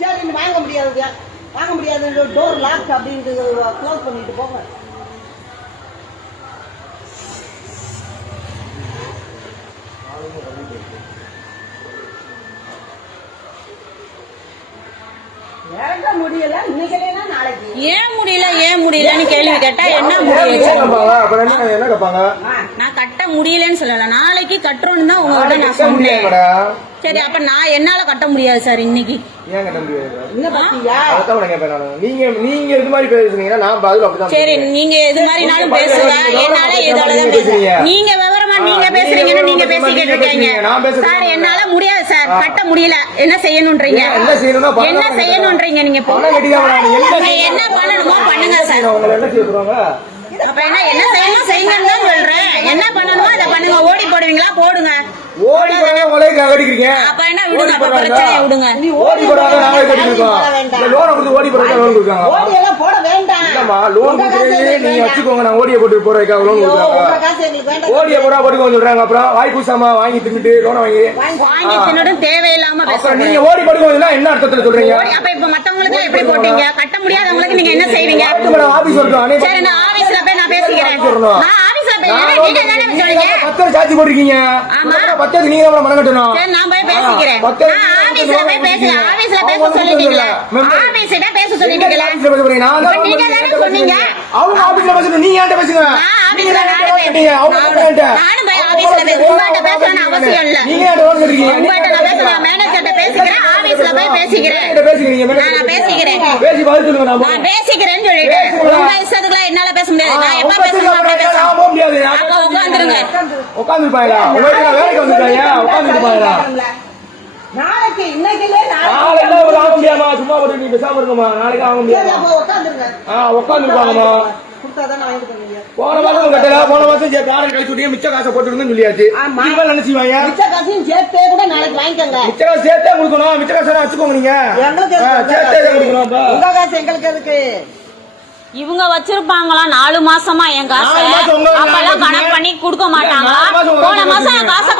சரி இன்னும் வாங்க முடியாது வாங்க முடியாது டோர் லாக் அப்படின்ட்டு க்ளோஸ் பண்ணிட்டு போங்க ஏங்க முடியல இன்னைக்கு இல்லைன்னா நாளைக்கு ஏன் முடியல ஏன் முடியலன்னு கேள்வி கேட்டா என்ன ஆ, நான் கட்ட முடியலன்னு சொல்லல. நாளைக்கு கட்டுறோம்னு தான் உங்ககிட்ட நான் சொன்னேன். சரி அப்ப நான் என்னால கட்ட முடியாது சார் இன்னைக்கு. நானு. நீங்க நீங்க இது மாதிரி சரி மாதிரினாலும் பேசுங்க என்னால இதோடதான் பேசுறேன். நீங்க நீங்க பேசுறீங்கன்னு நீங்க பேசிக்கிட்டு இருக்கீங்க. சார் என்னால முடியாது சார். கட்ட முடியல. என்ன செய்யணும்ன்றீங்க என்ன செய்யணும்ன்றீங்க நீங்க என்ன பண்ணணுமோ பண்ணுங்க சார். அப்ப என்ன என்ன செய்யணும்? செய்யுங்கன்னு தான் சொல்றேன். என்ன பண்ணணுமோ அதை பண்ணுங்க. ஓடி போடுவீங்களா? போடுங்க. ஓடி அப்ப என்ன விடுங்க. அப்ப விடுங்க. நீ ஓடி போறாங்க நாங்களே கட்டிக்கிறோம் போட வேண்டாம். இந்த லோனை கொடுத்து ஓடி லோன் கொடுக்காங்க ஓடி எல்லாம் போட இல்லம்மா லோன் நீங்க வேண்டாம். வச்சுக்கோங்க நான் ஓடிய போட்டு லோன் வேண்டாம்? ஓடிய போடா போட்டுக்கோங்க சொல்றாங்க. அப்புறம் வாய் வாங்கி தின்னுட்டு லோனை வாங்கி. வாங்கி தின்னடும் தேவையில்லாம அப்புறம் நீங்க ஓடி போடுவோம்னா என்ன அர்த்தத்துல சொல்றீங்க? அப்ப இப்ப மத்தவங்களுக்கு எப்படி போட்டீங்க? கட்ட முடியாதவங்களுக்கு நீங்க என்ன செய்வீங்க? மேடம் ஆபீஸ் அன்னைக்கு சரி நான் ஆபீஸ்ல போய் நான் பேசிக்கிறேன். நான் ஆபீஸ்ல போய் நீங்க தானே சொல்றீங்க? பத்து சார்ஜ் போட்டிருக்கீங்க. ஆமா. பத்து நீங்க தான் கட்டணும். நான் போய் பேசிக்கிறேன். ஆபீஸ்ல போய் ஆபீஸ்ல பேச சொல்லிட்டீங்களா. ஆபீஸ்ல பேச சொல்லிட்டீங்களா? நீங்க தானே சொன்னீங்க. அவங்க ஆபீஸ்ல பேசணும் நீங்க பேசுங்க? நான் ஆபீஸ்ல நானும் போய் ஆபீஸ்ல உங்கள்ட்ட பேசணும்னு அவசியம் இல்ல. நீங்க என்கிட்ட லோன் கட்டிருக்கீங்க. உங்கள்ட்ட நான் பேசுறேன் மேனேஜர்ட்ட பேசிக்கிறேன் ஆபீஸ்ல போய் பேசிக்கிறேன். நான் பேசிக்கிறேன். பேசி பதில் சொல்லுங்க நான் நான் போறேன். பேசிக்கிறேன்னு சொல்லிட்டேன் உங்க இஷ்டத்துக்குலாம் என்னால பேச முடியாது. நான் எப்ப பேசணும் அப்ப முடியாது. அப்ப? நாளைக்கு இன்னைக்கு இல்ல நாளைக்கு ஒரு ஆக முடியாமா சும்மா போட்டு நீ பேசாம இருக்குமா நாளைக்கு ஆக அப்ப உட்காந்துருங்க. ஆ உட்காந்துருப்பாங்கம்மா. போன மாசம் கட்டல போன மாசம் சரி காரை கழிச்சு விட்டீங்க மிச்ச காசை போட்டுருந்தேன்னு சொல்லியாச்சு. இனிமேல் என்ன செய்வாங்க? மிச்ச காசையும் சேர்த்தே கூட நாளைக்கு வாங்கிக்கோங்க. மிச்ச காசு சேர்த்தே கொடுக்கணும். மிச்ச காசு வச்சுக்கோங்க நீங்க. சேர்த்தே உங்க கொடுக்கணும். காசு? உங்க காசு எங்களுக்கு எதுக்கு? இவங்க வச்சிருப்பாங்களா? நாலு மாசமா என் காசை? அப்பெல்லாம் கணக்கு பண்ணி கொடுக்க மாட்டாங்களா? போன மாசம் என் காசை